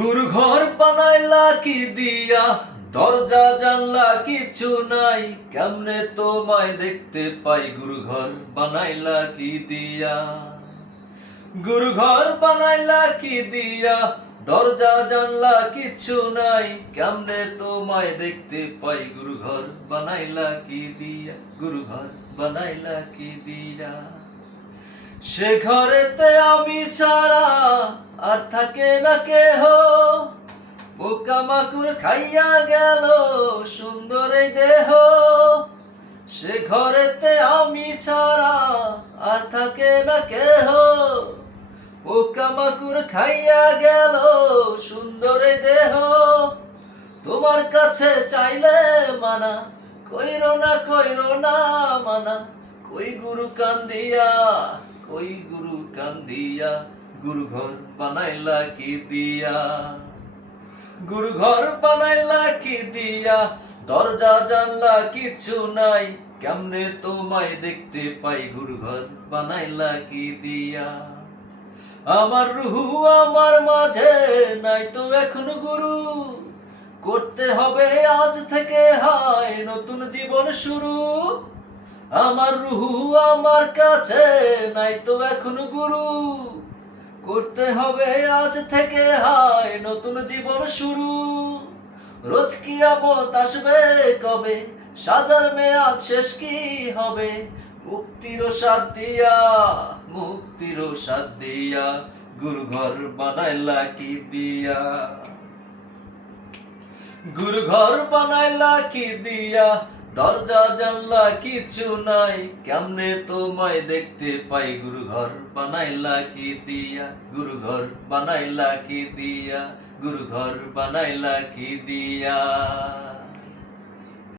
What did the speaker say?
গুরু ঘর বানাইলা কি দিয়া, দরজা জানলা কিছু নাই, কেমনে তোমায় দেখতে পাই গুরু ঘর বানাইলা কি দিয়া। গুরু ঘর বানাইলা কি দিয়া, দরজা জানলা কিছু নাই, কেমনে তোমায় দেখতে পাই গুরু ঘর বানাইলা কি দিয়া, গুরু ঘর বানাইলা কি দিয়া। সে ঘরেতে আমি ছাড়া আর থাকে না কেহ, পোকামাকড় খাইয়া গেল সুন্দর এই দেহ। সে ঘরেতে আমি ছাড়া আর থাকে না কেহ, পোকামাকড় খাইয়া গেল সুন্দর এই দেহ। তোমার কাছে চাইলে মানা, কইরো না মানা, কই গুরু কান্দিয়া, কই গুরু কান্দিয়া, গুরু ঘর বানাইলা কি দিয়া। গুরু ঘর বানাইলা কি দিয়া, দরজা জানলা কিছু নাই, কেমনে তোমায় দেখতে পাই গুরু ঘর বানাইলা কি দিয়া। আমার রুহু আমার মাঝে নাই তো এখন গুরু, করতে হবে আজ থেকে হায় নতুন জীবন শুরু। আমার রুহু আমার কাছে নাই তো এখন গুরু, করতে হবে আজ থেকে হায় নতুন জীবন শুরু। রোজ কিয়ামত আসবে কবে, সাজার মেয়াদ শেষ কি হবে, মুক্তির স্বাদ দিয়া, মুক্তির স্বাদ দিয়া, গুরু ঘর বানাইলা কি দিয়া। গুরু ঘর বানাইলা কি দিয়া, দরজা জানলা কিছু নাই, কেমনে তোমায় দেখতে পাই গুরু ঘর বানাইলা কি দিয়া, গুরু ঘর বানাইলা কি দিয়া, গুরু ঘর বানাইলা কি দিয়া।